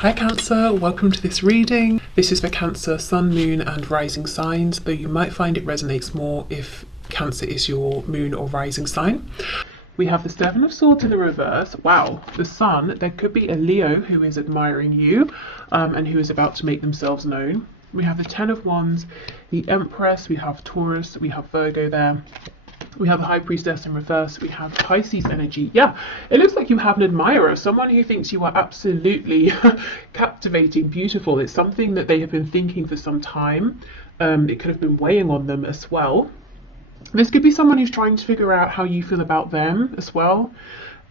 Hi Cancer, welcome to this reading. This is for Cancer, Sun, Moon and Rising signs, though you might find it resonates more if Cancer is your Moon or Rising sign. We have the Seven of Swords in the reverse. Wow, the Sun. There could be a Leo who is admiring you and who is about to make themselves known. We have the Ten of Wands, the Empress, we have Taurus, we have Virgo there. We have the High Priestess in reverse. We have Pisces energy. Yeah, it looks like you have an admirer, someone who thinks you are absolutely captivating, beautiful. It's something that they have been thinking for some time. It could have been weighing on them as well. This could be someone who's trying to figure out how you feel about them as well.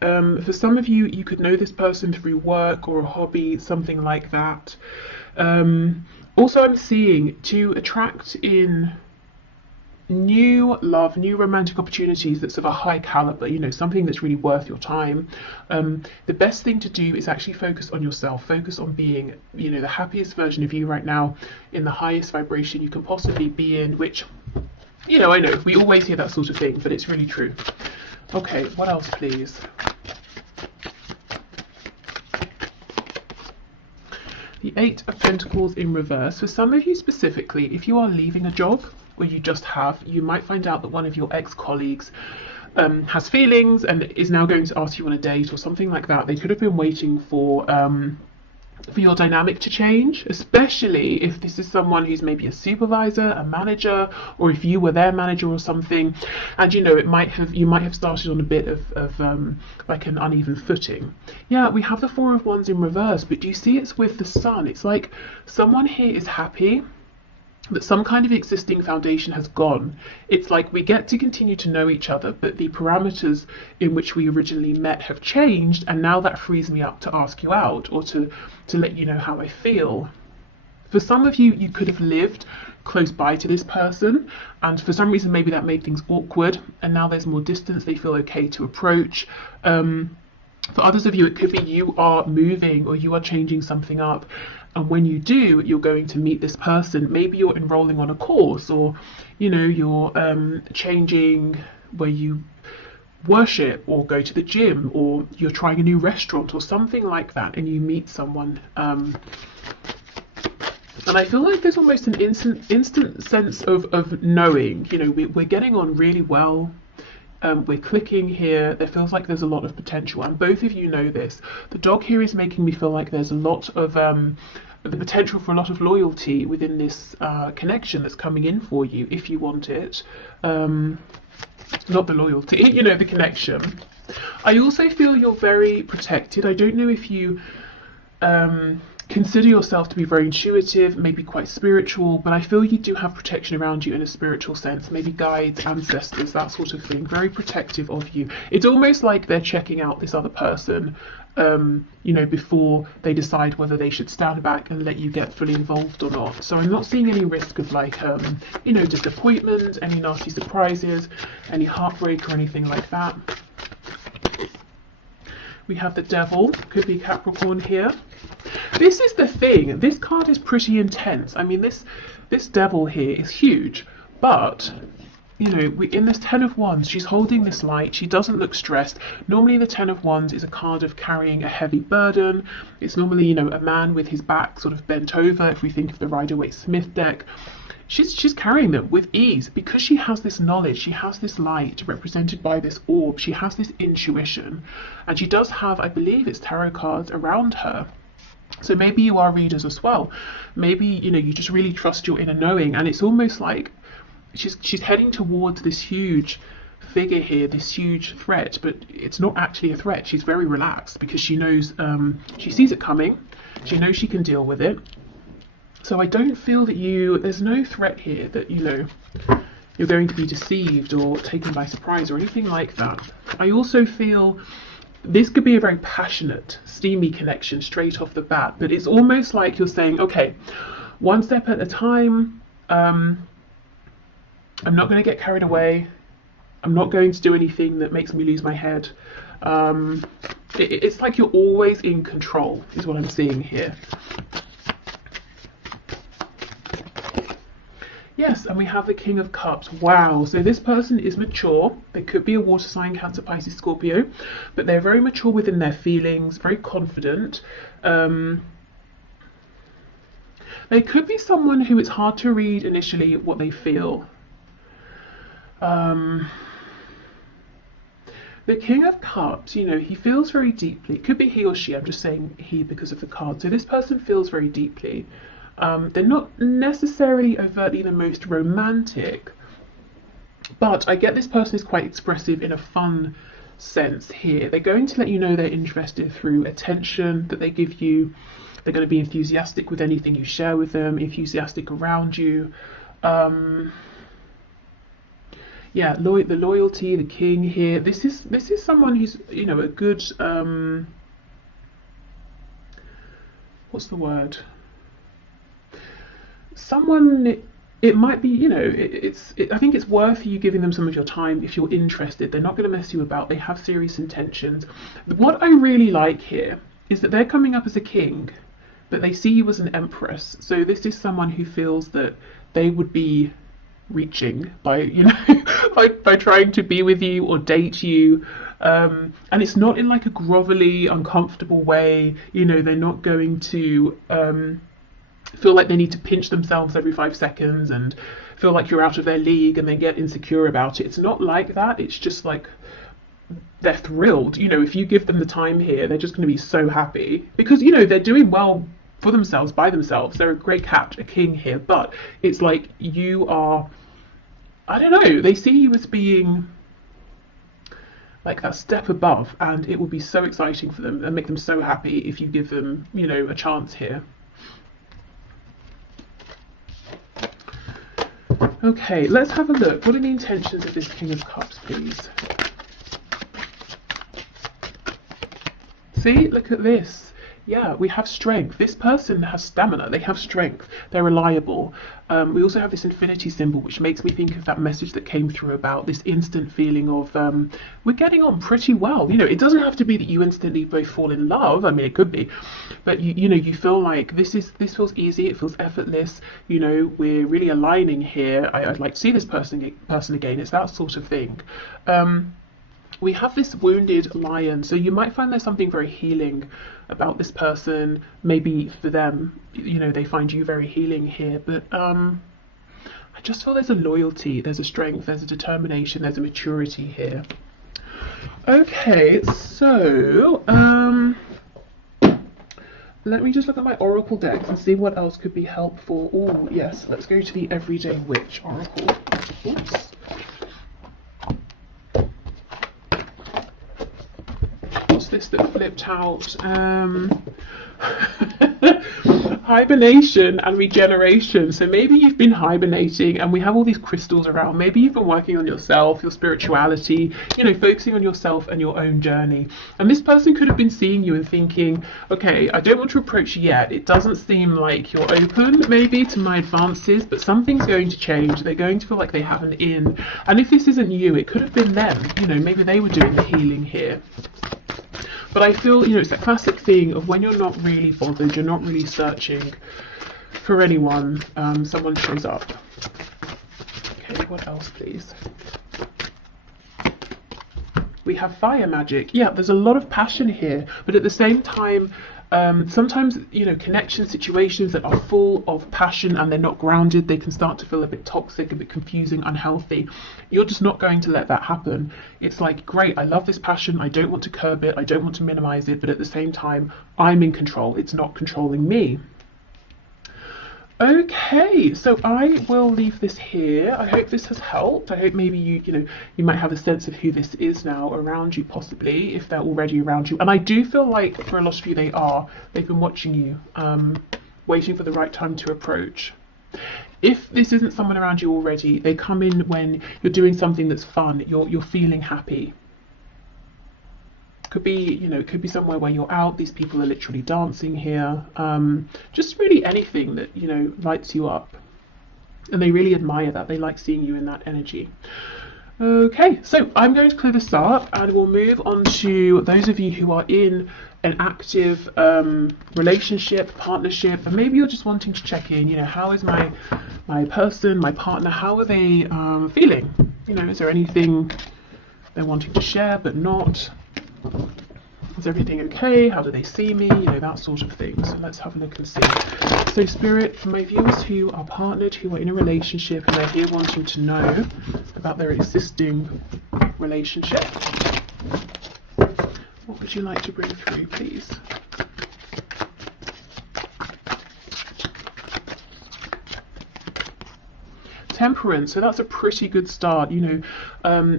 For some of you, you could know this person through work or a hobby, something like that. Also, I'm seeing to attract in new love, new romantic opportunities that's of a high caliber, you know, something that's really worth your time. The best thing to do is actually focus on yourself, focus on being, you know, the happiest version of you right now, in the highest vibration you can possibly be in, which, you know, I know we always hear that sort of thing, but it's really true. Okay, what else please? The Eight of Pentacles in reverse. For some of you specifically, if you are leaving a job, or you just have, you might find out that one of your ex-colleagues has feelings and is now going to ask you on a date or something like that. They could have been waiting for your dynamic to change, especially if this is someone who's maybe a supervisor, a manager, or if you were their manager or something. And you know, you might have started on a bit of like an uneven footing. Yeah, we have the Four of Wands in reverse, but do you see it's with the Sun? It's like someone here is happy that some kind of existing foundation has gone. It's like we get to continue to know each other, but the parameters in which we originally met have changed, and now that frees me up to ask you out or to let you know how I feel. For some of you, you could have lived close by to this person, and for some reason maybe that made things awkward, and now there's more distance, they feel okay to approach. For others of you, it could be you are moving or you are changing something up. And when you do, you're going to meet this person. Maybe you're enrolling on a course, or, you know, you're changing where you worship or go to the gym, or you're trying a new restaurant or something like that, and you meet someone. And I feel like there's almost an instant sense of knowing, you know, we're getting on really well. We're clicking here. There feels like there's a lot of potential, and both of you know this. The dog here is making me feel like there's a lot of the potential for a lot of loyalty within this connection that's coming in for you, if you want it. Not the loyalty, you know, the connection. I also feel you're very protected. I don't know if you consider yourself to be very intuitive, maybe quite spiritual, but I feel you do have protection around you in a spiritual sense, maybe guides, ancestors, that sort of thing, very protective of you. It's almost like they're checking out this other person, you know, before they decide whether they should stand back and let you get fully involved or not. So I'm not seeing any risk of like, you know, disappointment, any nasty surprises, any heartbreak or anything like that. We have the Devil, could be Capricorn here. This is the thing, this card is pretty intense. I mean, this Devil here is huge, but, you know, in this Ten of Wands, she's holding this light, she doesn't look stressed. Normally the Ten of Wands is a card of carrying a heavy burden. It's normally, you know, a man with his back sort of bent over, if we think of the Rider-Waite-Smith deck. She's carrying them with ease because she has this knowledge, she has this light represented by this orb, she has this intuition, and she does have, I believe it's tarot cards around her. So maybe you are readers as well. Maybe, you know, you just really trust your inner knowing, and it's almost like she's heading towards this huge figure here, this huge threat, but it's not actually a threat. She's very relaxed because she knows, she sees it coming, she knows she can deal with it. So I don't feel that there's no threat here that, you know, you're going to be deceived or taken by surprise or anything like that. I also feel this could be a very passionate, steamy connection straight off the bat, but it's almost like you're saying, okay, one step at a time. I'm not going to get carried away. I'm not going to do anything that makes me lose my head. It's like you're always in control, is what I'm seeing here. Yes, and we have the King of Cups. Wow, so this person is mature. They could be a water sign, Cancer, Pisces, Scorpio, but they're very mature within their feelings, very confident. They could be someone who it's hard to read initially what they feel. The King of Cups, you know, he feels very deeply. It could be he or she. I'm just saying he because of the card. So this person feels very deeply. They're not necessarily overtly the most romantic, but I get this person is quite expressive in a fun sense here. They're going to let you know they're interested through attention that they give you. They're going to be enthusiastic with anything you share with them, enthusiastic around you. Yeah, the loyalty, the king here. This is someone who's, you know, a good what's the word? Someone. It might be, you know, I think it's worth you giving them some of your time if you're interested. They're not going to mess you about. They have serious intentions. What I really like here is that they're coming up as a king, but they see you as an empress. So this is someone who feels that they would be reaching by, you know, by trying to be with you or date you. And it's not in like a grovelly, uncomfortable way. You know, they're not going to feel like they need to pinch themselves every 5 seconds and feel like you're out of their league and they get insecure about it. It's not like that. It's just like they're thrilled. You know, if you give them the time here, they're just going to be so happy because, you know, they're doing well for themselves, by themselves. They're a great cat, a king here, but it's like you are, I don't know, they see you as being like that step above, and it will be so exciting for them and make them so happy if you give them, you know, a chance here. Okay, let's have a look. What are the intentions of this King of Cups, please? See, look at this. Yeah, we have strength. This person has stamina. They have strength. They're reliable. We also have this infinity symbol, which makes me think of that message that came through about this instant feeling of we're getting on pretty well. You know, it doesn't have to be that you instantly both fall in love. I mean, it could be, but you know, you feel like this feels easy. It feels effortless. You know, we're really aligning here. I'd like to see this person again. It's that sort of thing. We have this wounded lion, so you might find there's something very healing about this person. Maybe for them, you know, they find you very healing here, but I just feel there's a loyalty, there's a strength, there's a determination, there's a maturity here. Okay, so let me just look at my oracle decks and see what else could be helpful. Oh yes, let's go to the Everyday Witch oracle. Oops. This that flipped out? Hibernation and regeneration. So maybe you've been hibernating and we have all these crystals around. Maybe you've been working on yourself, your spirituality, you know, focusing on yourself and your own journey. And this person could have been seeing you and thinking, okay, I don't want to approach you yet. It doesn't seem like you're open maybe to my advances, but something's going to change. They're going to feel like they have an in. And if this isn't you, it could have been them. You know, maybe they were doing the healing here. But I feel, you know, it's that classic thing of when you're not really bothered, you're not really searching for anyone, someone shows up. Okay, what else, please? We have fire magic. Yeah, there's a lot of passion here, but at the same time, sometimes, you know, connection situations that are full of passion and they're not grounded, they can start to feel a bit toxic, a bit confusing, unhealthy. You're just not going to let that happen. It's like, great, I love this passion, I don't want to curb it, I don't want to minimize it, but at the same time, I'm in control. It's not controlling me. Okay, so I will leave this here. I hope this has helped. I hope maybe you might have a sense of who this is now around you, possibly, if they're already around you. And I do feel like for a lot of you, they've been watching you, waiting for the right time to approach. If this isn't someone around you already, they come in when you're doing something that's fun, you're feeling happy. Could be, you know, it could be somewhere where you're out, these people are literally dancing here, just really anything that, you know, lights you up. And they really admire that, they like seeing you in that energy. Okay, so I'm going to clear this up and we'll move on to those of you who are in an active relationship, partnership, and maybe you're just wanting to check in, you know, how is my person, my partner, how are they feeling? You know, is there anything they're wanting to share but not? Is everything okay? How do they see me? You know, that sort of thing. So let's have a look and see. So Spirit, for my viewers who are partnered, who are in a relationship, and they're here wanting to know about their existing relationship, what would you like to bring through, please? Temperance, so that's a pretty good start. You know,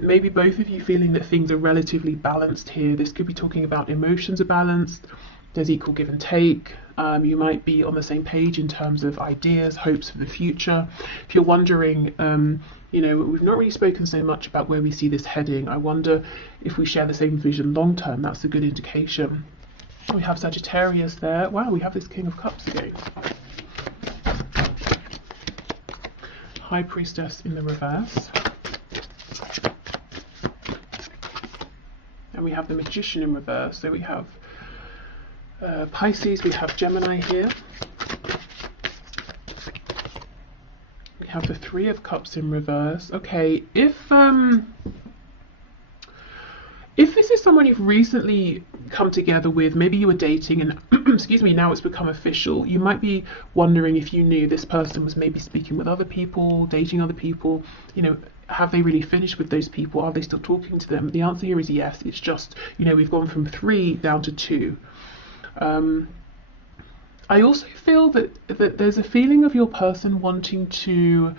maybe both of you feeling that things are relatively balanced here. This could be talking about emotions are balanced, there's equal give and take. You might be on the same page in terms of ideas, hopes for the future. If you're wondering, you know, we've not really spoken so much about where we see this heading. I wonder if we share the same vision long term. That's a good indication. We have Sagittarius there. Wow, we have this King of Cups again. High Priestess in the reverse. And we have the Magician in reverse. So we have Pisces, we have Gemini here. We have the Three of Cups in reverse. Okay, if this is someone you've recently come together with, maybe you were dating and excuse me, now it's become official, you might be wondering if you knew this person was maybe speaking with other people, dating other people, you know, have they really finished with those people? Are they still talking to them? The answer here is yes. It's just, you know, we've gone from 3 down to 2. I also feel that there's a feeling of your person wanting to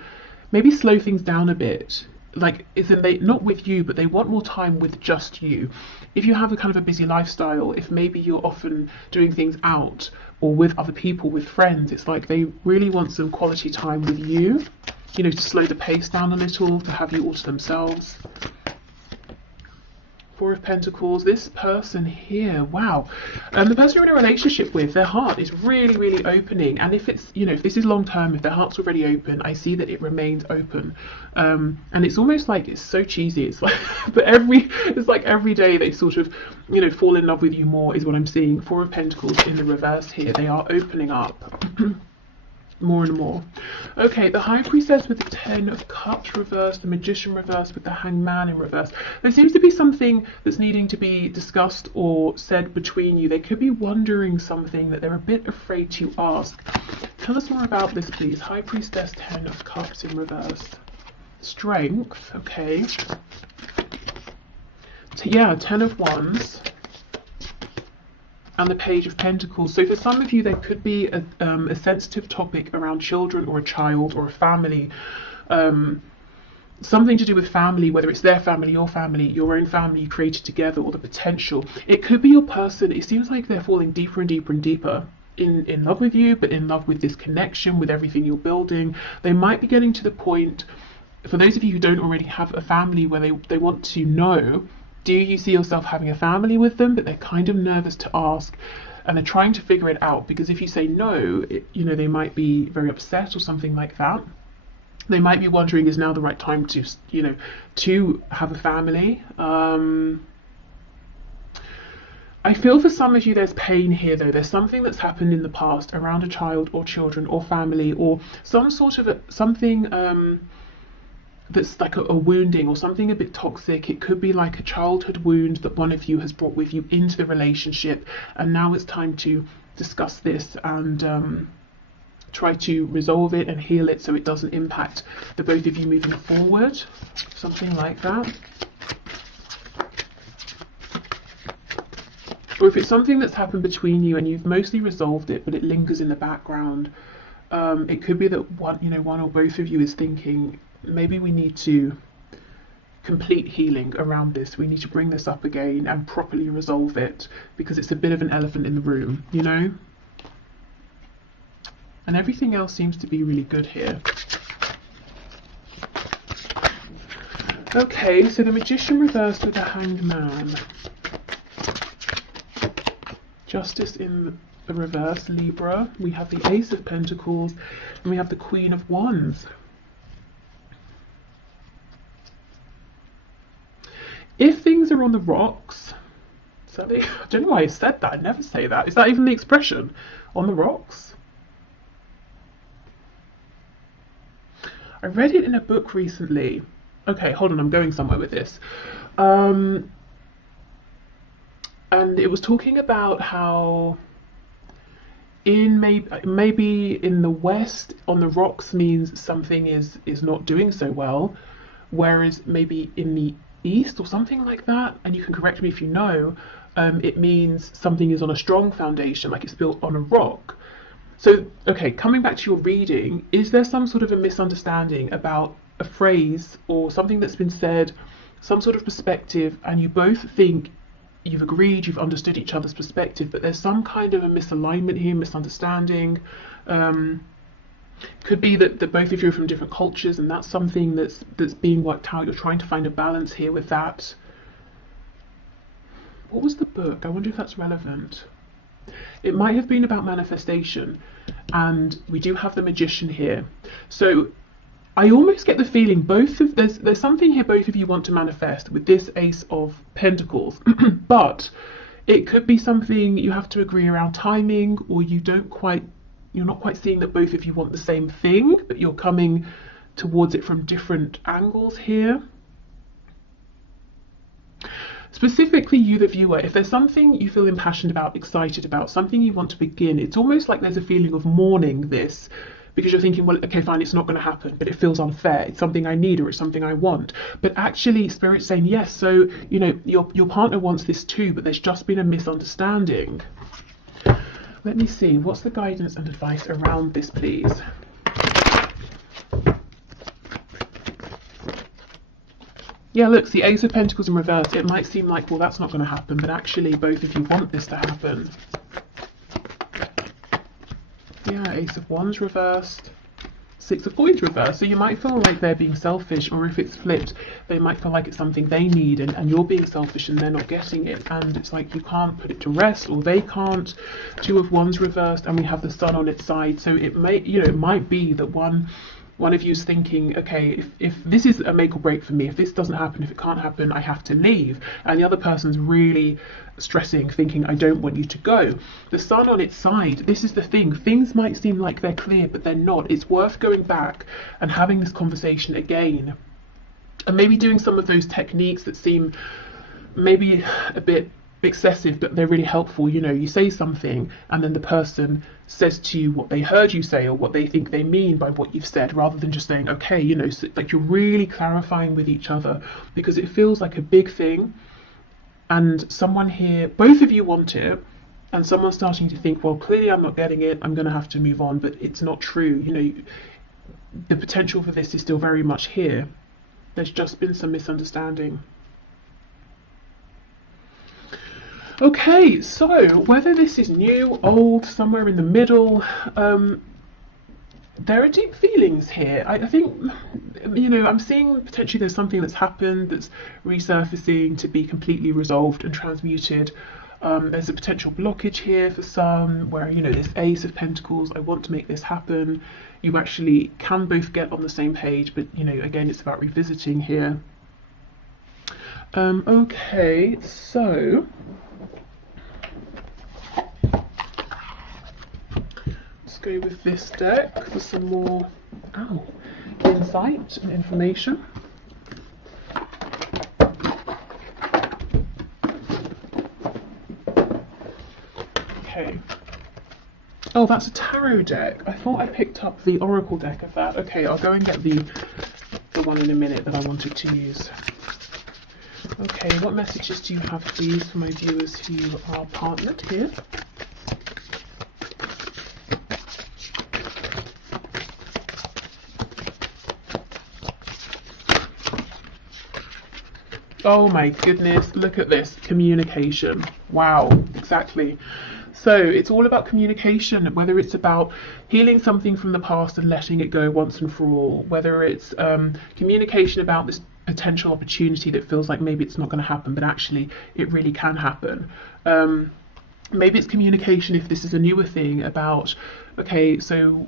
maybe slow things down a bit. Like, isn't they not with you, but they want more time with just you. If you have a kind of a busy lifestyle, if maybe you're often doing things out or with other people, with friends, it's like they really want some quality time with you, you know, to slow the pace down a little, to have you all to themselves. Four of Pentacles, this person here, wow. The person you're in a relationship with, their heart is really, really opening. And if it's, you know, if this is long term, if their heart's already open, I see that it remains open. And it's almost like, it's so cheesy. It's like, but it's like every day they sort of, you know, fall in love with you more is what I'm seeing. Four of Pentacles in the reverse here, they are opening up. More and more. Okay, the High Priestess with the Ten of Cups reversed, the Magician reversed with the Hanged Man in reverse. There seems to be something that's needing to be discussed or said between you. They could be wondering something that they're a bit afraid to ask. Tell us more about this, please. High Priestess, Ten of Cups in reverse. Strength, okay. Yeah, Ten of Wands. And the Page of Pentacles. So for some of you, there could be a sensitive topic around children or a child or a family, something to do with family, whether it's their family, your own family you created together, or the potential. It could be your person. It seems like they're falling deeper and deeper and deeper in love with you, but in love with this connection, with everything you're building. They might be getting to the point, for those of you who don't already have a family, where they want to know, do you see yourself having a family with them? But they're kind of nervous to ask, and they're trying to figure it out, because if you say no, you know, they might be very upset or something like that. They might be wondering, is now the right time to, you know, to have a family? I feel for some of you there's pain here though. There's something that's happened in the past around a child or children or family, or some sort of something that's like a wounding or something a bit toxic. It could be like a childhood wound that one of you has brought with you into the relationship, and now it's time to discuss this and try to resolve it and heal it so it doesn't impact the both of you moving forward, something like that. Or if it's something that's happened between you and you've mostly resolved it but it lingers in the background, it could be that one or both of you is thinking, maybe we need to complete healing around this. We need to bring this up again and properly resolve it, because it's a bit of an elephant in the room, you know? And everything else seems to be really good here. Okay, so the Magician reversed with the Hanged Man. Justice in the reverse, Libra. We have the Ace of Pentacles and we have the Queen of Wands. If things are on the rocks, I don't know why I said that. I never say that. Is that even the expression? On the rocks? I read it in a book recently. Okay, hold on, I'm going somewhere with this. and it was talking about how in maybe in the West on the rocks means something is not doing so well, whereas maybe in the East or something like that, and you can correct me if you know, it means something is on a strong foundation, like it's built on a rock. So, okay, coming back to your reading, is there some sort of a misunderstanding about a phrase or something that's been said, some sort of perspective, and you both think you've agreed, you've understood each other's perspective, but there's some kind of a misalignment here, misunderstanding? Could be that both of you are from different cultures, and that's something that's being worked out. You're trying to find a balance here with that. What was the book? I wonder if that's relevant. It might have been about manifestation, and we do have the Magician here. So I almost get the feeling there's something here both of you want to manifest with this Ace of Pentacles, but it could be something you have to agree around timing, or you're not quite seeing that both of you want the same thing, but you're coming towards it from different angles here. Specifically you, the viewer, if there's something you feel impassioned about, excited about, something you want to begin, it's almost like there's a feeling of mourning this, because you're thinking, well, okay, fine, it's not going to happen, but it feels unfair. It's something I need, or it's something I want. But actually, Spirit's saying, yes, so, you know, your partner wants this too, but there's just been a misunderstanding. Let me see, what's the guidance and advice around this, please? Yeah, look, the Ace of Pentacles in reverse. It might seem like, well, that's not going to happen, but actually both of you want this to happen. Yeah, Ace of Wands reversed, Six of Coins reversed. So you might feel like they're being selfish, or if it's flipped, they might feel like it's something they need, and you're being selfish and they're not getting it. And it's like you can't put it to rest, or they can't. Two of Wands reversed, and we have the Sun on its side. So it may, it might be that one of you is thinking, okay, if this is a make or break for me, if this doesn't happen, if it can't happen, I have to leave. And the other person's really stressing, thinking, I don't want you to go. The Sun on its side, this is the thing, things might seem like they're clear, but they're not. It's worth going back and having this conversation again, and maybe doing some of those techniques that seem maybe a bit excessive, but they're really helpful. You say something and then the person says to you what they heard you say, or what they think they mean by what you've said, rather than just saying, okay, so, like, you're really clarifying with each other, because it feels like a big thing, and someone here, both of you want it, and someone's starting to think, well, clearly I'm not getting it, I'm going to have to move on. But it's not true. The potential for this is still very much here. There's just been some misunderstanding. Okay, so whether this is new, old, somewhere in the middle, there are deep feelings here. I think, I'm seeing potentially there's something that's happened that's resurfacing to be completely resolved and transmuted. There's a potential blockage here for some, where, this Ace of Pentacles, I want to make this happen. You actually can both get on the same page, but, again, it's about revisiting here. Okay, so go with this deck for some more insight and information. Okay. Oh, that's a tarot deck. I thought I picked up the oracle deck of that. Okay, I'll go and get the one in a minute that I wanted to use. Okay, what messages do you have, please, for my viewers who are partnered here? Oh my goodness, look at this, communication. Wow, exactly. So it's all about communication, whether it's about healing something from the past and letting it go once and for all, whether it's communication about this potential opportunity that feels like maybe it's not going to happen, but actually it really can happen. Maybe it's communication if this is a newer thing about, okay, so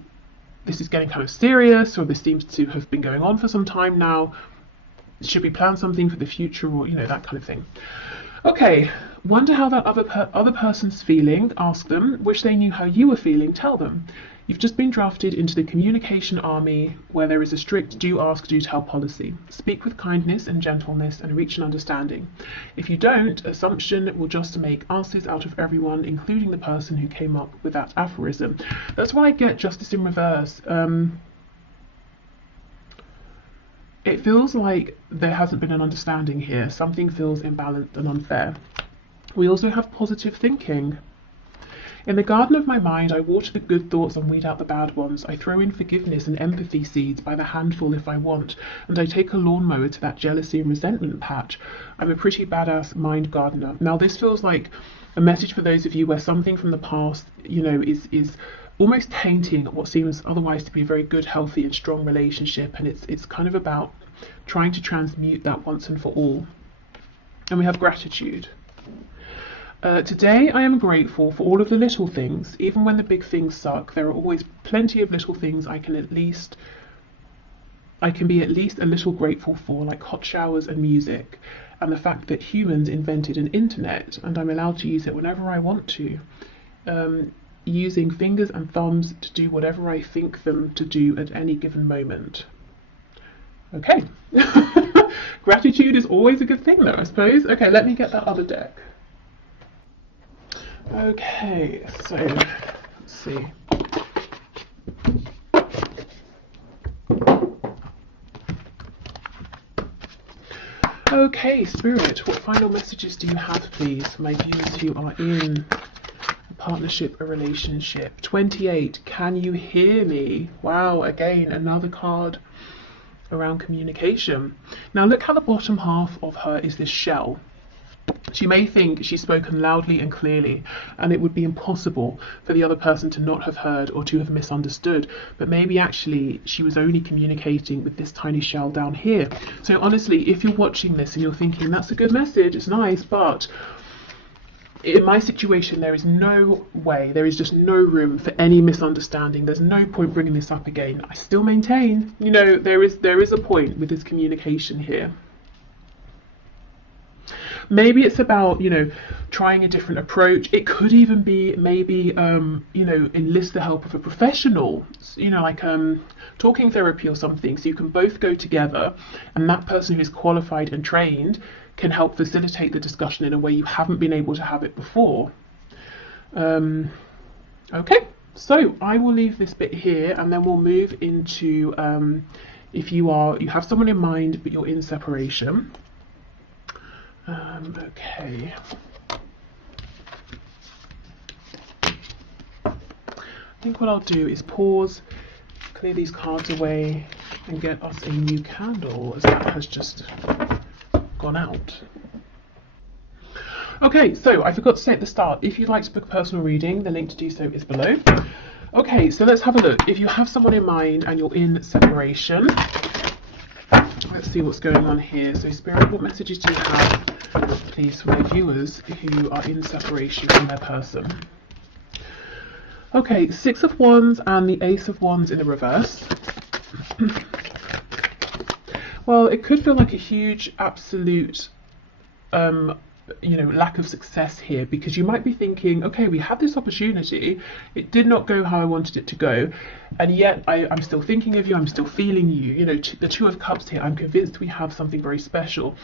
this is getting kind of serious, or this seems to have been going on for some time now. Should we plan something for the future, or that kind of thing? Okay, wonder how that other person's feeling. Ask them. Wish they knew how you were feeling. Tell them. You've just been drafted into the communication army, where there is a strict do ask, do tell policy. Speak with kindness and gentleness and reach an understanding. If you don't, assumption will just make asses out of everyone, including the person who came up with that aphorism. That's why I get justice in reverse. It feels like there hasn't been an understanding here. Something feels imbalanced and unfair. We also have positive thinking. In the garden of my mind, I water the good thoughts and weed out the bad ones. I throw in forgiveness and empathy seeds by the handful if I want, and I take a lawnmower to that jealousy and resentment patch. I'm a pretty badass mind gardener. Now, this feels like a message for those of you where something from the past, you know, is almost tainting what seems otherwise to be a very good, healthy, and strong relationship, and it's kind of about trying to transmute that once and for all. And we have gratitude. Today I am grateful for all of the little things. Even when the big things suck, there are always plenty of little things I can be at least a little grateful for, like hot showers and music, and the fact that humans invented an internet and I'm allowed to use it whenever I want to, using fingers and thumbs to do whatever I think them to do at any given moment. Okay. Gratitude is always a good thing though, I suppose. Okay, let me get that other deck. Okay, so let's see. Okay, Spirit, what final messages do you have, please, for my viewers who are in a partnership, a relationship? 28, can you hear me? Wow, again, another card around communication. Now look how the bottom half of her is this shell. She may think she's spoken loudly and clearly, and it would be impossible for the other person to not have heard or to have misunderstood, but maybe actually she was only communicating with this tiny shell down here. So honestly, if you're watching this and you're thinking, that's a good message, it's nice, but in my situation, there is no way, there is just no room for any misunderstanding. There's no point bringing this up again. I still maintain, you know, there is a point with this communication here. Maybe it's about, you know, trying a different approach. It could even be maybe, you know, enlist the help of a professional, you know, like talking therapy or something, so you can both go together and that person who's qualified and trained can help facilitate the discussion in a way you haven't been able to have it before. Okay, so I will leave this bit here and then we'll move into if you have someone in mind but you're in separation. Okay. I think what I'll do is pause, clear these cards away, and get us a new candle, as that has just gone out. Okay, so I forgot to say at the start, if you'd like to book a personal reading, the link to do so is below. Okay, so let's have a look. If you have someone in mind and you're in separation, let's see what's going on here. So Spirit, what messages do you have, please, for my viewers who are in separation from their person? Okay, 6 of Wands and the Ace of Wands in the reverse. Well, it could feel like a huge, absolute, you know, lack of success here, because you might be thinking, okay, we had this opportunity, it did not go how I wanted it to go, and yet I'm still thinking of you, I'm still feeling you. You know, the Two of Cups here, I'm convinced we have something very special.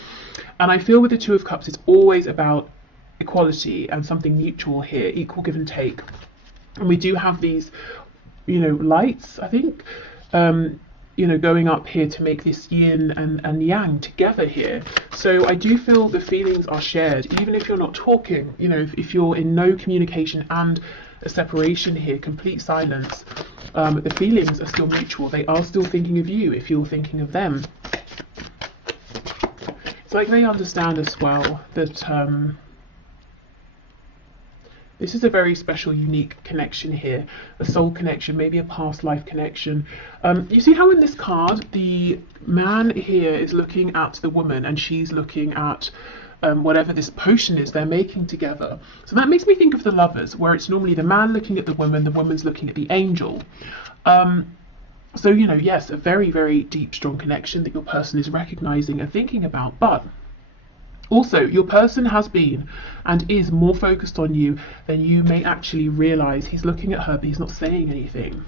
And I feel with the Two of Cups, it's always about equality and something mutual here, equal give and take. And we do have these, you know, lights, I think, you know, going up here to make this yin and yang together here. So I do feel the feelings are shared, even if you're not talking, you know, if you're in no communication and a separation here, complete silence, the feelings are still mutual. They are still thinking of you if you're thinking of them. It's like they understand as well that this is a very special, unique connection here, a soul connection, maybe a past life connection. You see how in this card, the man here is looking at the woman and she's looking at whatever this potion is they're making together. So that makes me think of the Lovers, where it's normally the man looking at the woman's looking at the angel. So, you know, yes, a very, very deep, strong connection that your person is recognizing and thinking about. But Also, your person has been and is more focused on you than you may actually realize. He's looking at her, but he's not saying anything.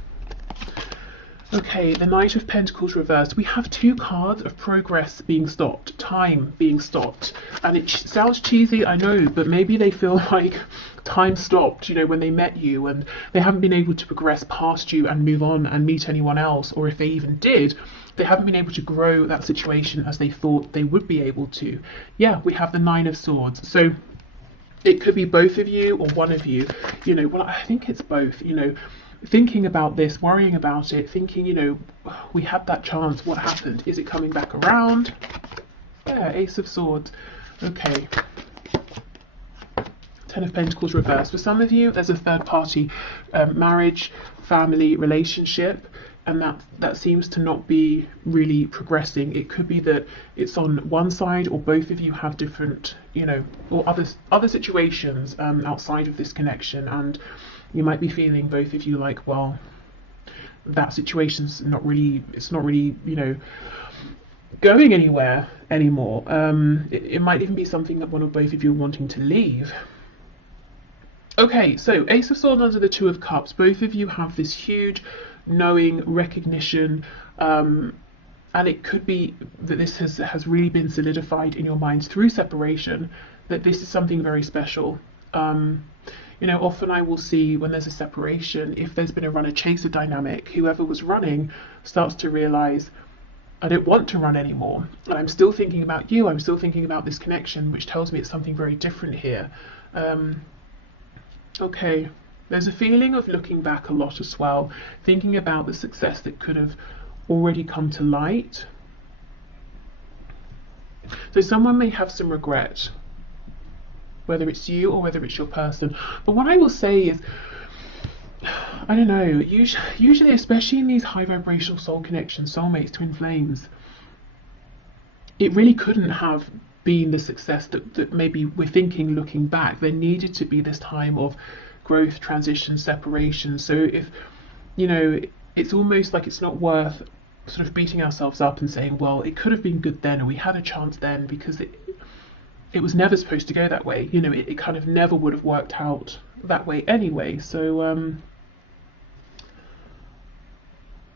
Okay, the Knight of Pentacles reversed. We have two cards of progress being stopped, time being stopped. And it sounds cheesy, I know, but maybe they feel like time stopped, you know, when they met you and they haven't been able to progress past you and move on and meet anyone else. Or if they even did, they haven't been able to grow that situation as they thought they would be able to. Yeah, we have the Nine of Swords. So it could be both of you or one of you, you know, well, I think it's both, you know, thinking about this, worrying about it, thinking, you know, we had that chance, what happened? Is it coming back around? Yeah, Ace of Swords. Okay. Ten of Pentacles reversed. For some of you, there's a third party marriage, family, relationship, and that seems to not be really progressing. It could be that it's on one side or both of you have different, you know, or other situations outside of this connection, and you might be feeling, both of you, like, well, that situation's not really, you know, going anywhere anymore. It might even be something that one or both of you are wanting to leave. Okay, so Ace of Swords under the Two of Cups. Both of you have this huge knowing, recognition, and it could be that this has really been solidified in your minds through separation, that this is something very special. You know, often I will see when there's a separation, if there's been a runner-chaser dynamic, whoever was running starts to realize, I don't want to run anymore. And I'm still thinking about you, I'm still thinking about this connection, which tells me it's something very different here. Okay, there's a feeling of looking back a lot as well, thinking about the success that could have already come to light. So someone may have some regret, whether it's you or whether it's your person. But what I will say is, I don't know, usually, especially in these high vibrational soul connections, soulmates, twin flames, it really couldn't have been the success that maybe we're thinking looking back. There needed to be this time of growth, transition, separation. So if, you know, it's almost like it's not worth sort of beating ourselves up and saying, well, it could have been good then, or we had a chance then, because it was never supposed to go that way. You know, it kind of never would have worked out that way anyway. So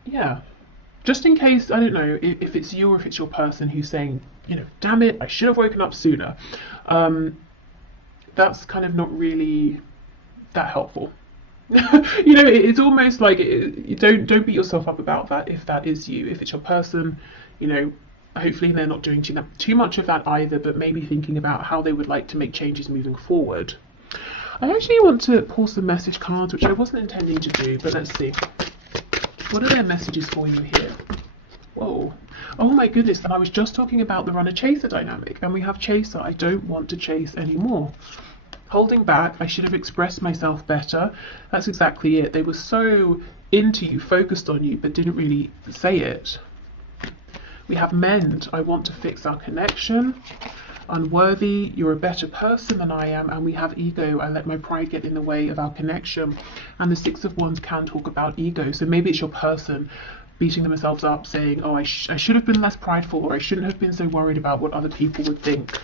yeah, just in case, I don't know if it's you or if it's your person who's saying, you know, damn it, I should have woken up sooner. That's kind of not really that helpful. You know, it's almost like you don't beat yourself up about that if that is you. If it's your person, you know, hopefully they're not doing too much of that either, but maybe thinking about how they would like to make changes moving forward. I actually want to pull some message cards, which I wasn't intending to do, but let's see. What are their messages for you here? Whoa. Oh my goodness, and I was just talking about the runner-chaser dynamic, and we have chaser. I don't want to chase anymore. Holding back, I should have expressed myself better. That's exactly it. They were so into you, focused on you, but didn't really say it. We have mend. I want to fix our connection. Unworthy. You're a better person than I am. And we have ego. I let my pride get in the way of our connection. And the Six of Wands can talk about ego. So maybe it's your person beating themselves up, saying, oh, I should have been less prideful, or I shouldn't have been so worried about what other people would think.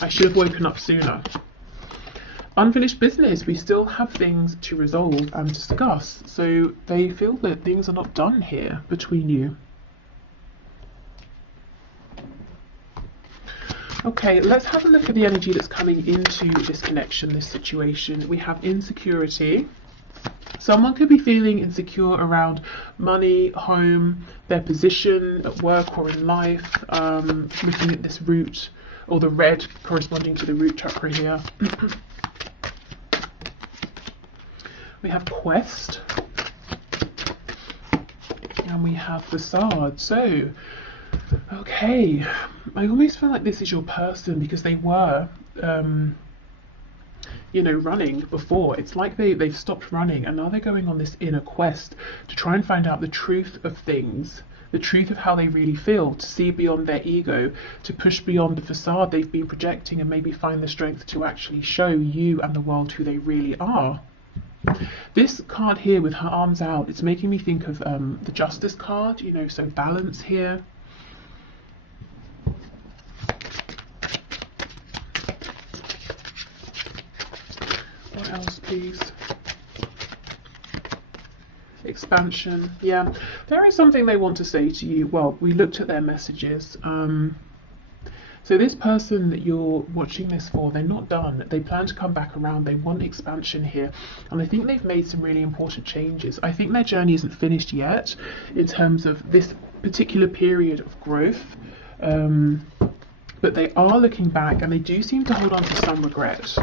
I should have woken up sooner. Unfinished business. We still have things to resolve and discuss. So they feel that things are not done here between you. Okay, let's have a look at the energy that's coming into this connection, this situation. We have insecurity. Someone could be feeling insecure around money, home, their position at work or in life. Looking at this root, or the red corresponding to the root chakra here. We have quest. And we have facade. So, okay, I almost feel like this is your person because they were, you know, running before. It's like they've stopped running and now they're going on this inner quest to try and find out the truth of things, the truth of how they really feel, to see beyond their ego, to push beyond the facade they've been projecting and maybe find the strength to actually show you and the world who they really are. This card here with her arms out, it's making me think of the Justice card, you know, so balance here. please? Expansion. Yeah, there is something they want to say to you. Well, we looked at their messages. So this person that you're watching this for, they're not done. They plan to come back around. They want expansion here. And I think they've made some really important changes. I think their journey isn't finished yet in terms of this particular period of growth. But they are looking back, and they do seem to hold on to some regret.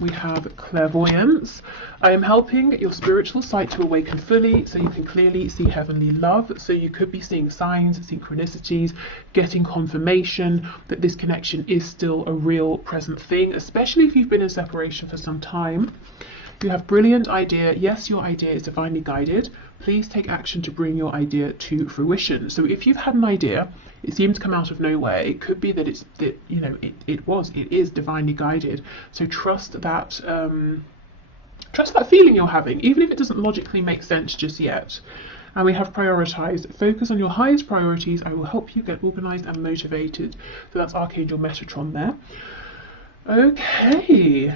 We have clairvoyance. I am helping your spiritual sight to awaken fully so you can clearly see heavenly love. So you could be seeing signs, synchronicities, getting confirmation that this connection is still a real present thing, especially if you've been in separation for some time. You have brilliant idea. Yes, your idea is divinely guided. Please take action to bring your idea to fruition. So if you've had an idea, it seemed to come out of nowhere. It could be that it is divinely guided. So trust that feeling you're having, even if it doesn't logically make sense just yet. And we have prioritized. Focus on your highest priorities. I will help you get organized and motivated. So that's Archangel Metatron there. Okay.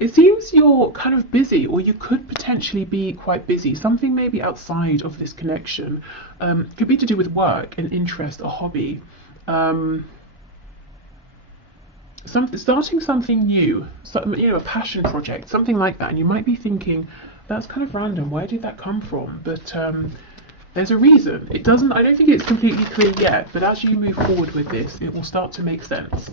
It seems you're kind of busy, or you could potentially be quite busy. Something maybe outside of this connection. Could be to do with work, an interest, a hobby. Starting something new, a passion project, something like that. And you might be thinking, that's kind of random. Where did that come from? But there's a reason. I don't think it's completely clear yet, but as you move forward with this, it will start to make sense.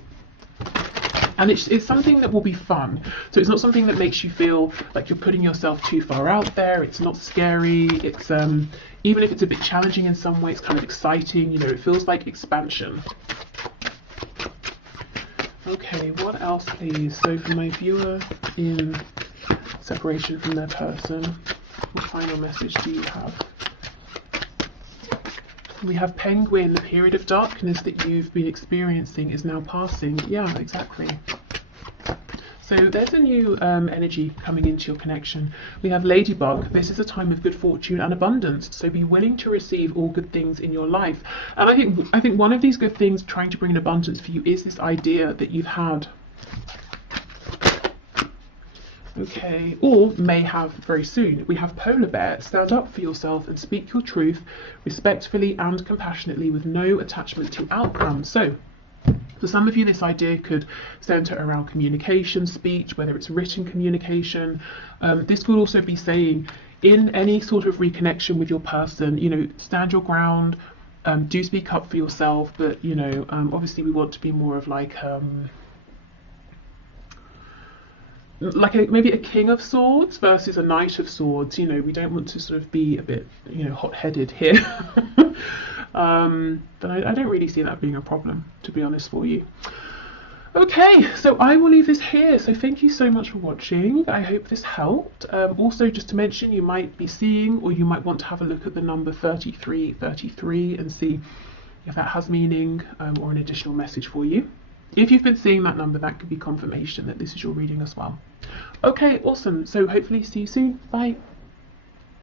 And it's something that will be fun. So it's not something that makes you feel like you're putting yourself too far out there. It's not scary. It's even if it's a bit challenging in some way, it's kind of exciting. It feels like expansion. Okay, what else, please? So for my viewer in separation from their person, what final message do you have? We have Penguin. The period of darkness that you've been experiencing is now passing. Yeah, exactly. So there's a new energy coming into your connection. We have Ladybug. This is a time of good fortune and abundance. So be willing to receive all good things in your life. And I think one of these good things trying to bring an abundance for you is this idea that you've had. Okay, or may have very soon. We have Polar Bear. Stand up for yourself and speak your truth respectfully and compassionately with no attachment to outcome. So for some of you, this idea could center around communication, speech, whether it's written communication. This could also be saying in any sort of reconnection with your person, stand your ground, do speak up for yourself, but obviously we want to be more of maybe a King of Swords versus a Knight of Swords. We don't want to sort of be a bit hot-headed here. But I don't really see that being a problem, to be honest, for you. Okay, so I will leave this here. So thank you so much for watching. I hope this helped. Also, just to mention, you might be seeing, or you might want to have a look at the number 3333 and see if that has meaning or an additional message for you. If you've been seeing that number, that could be confirmation that this is your reading as well. Okay, awesome. So hopefully see you soon. Bye.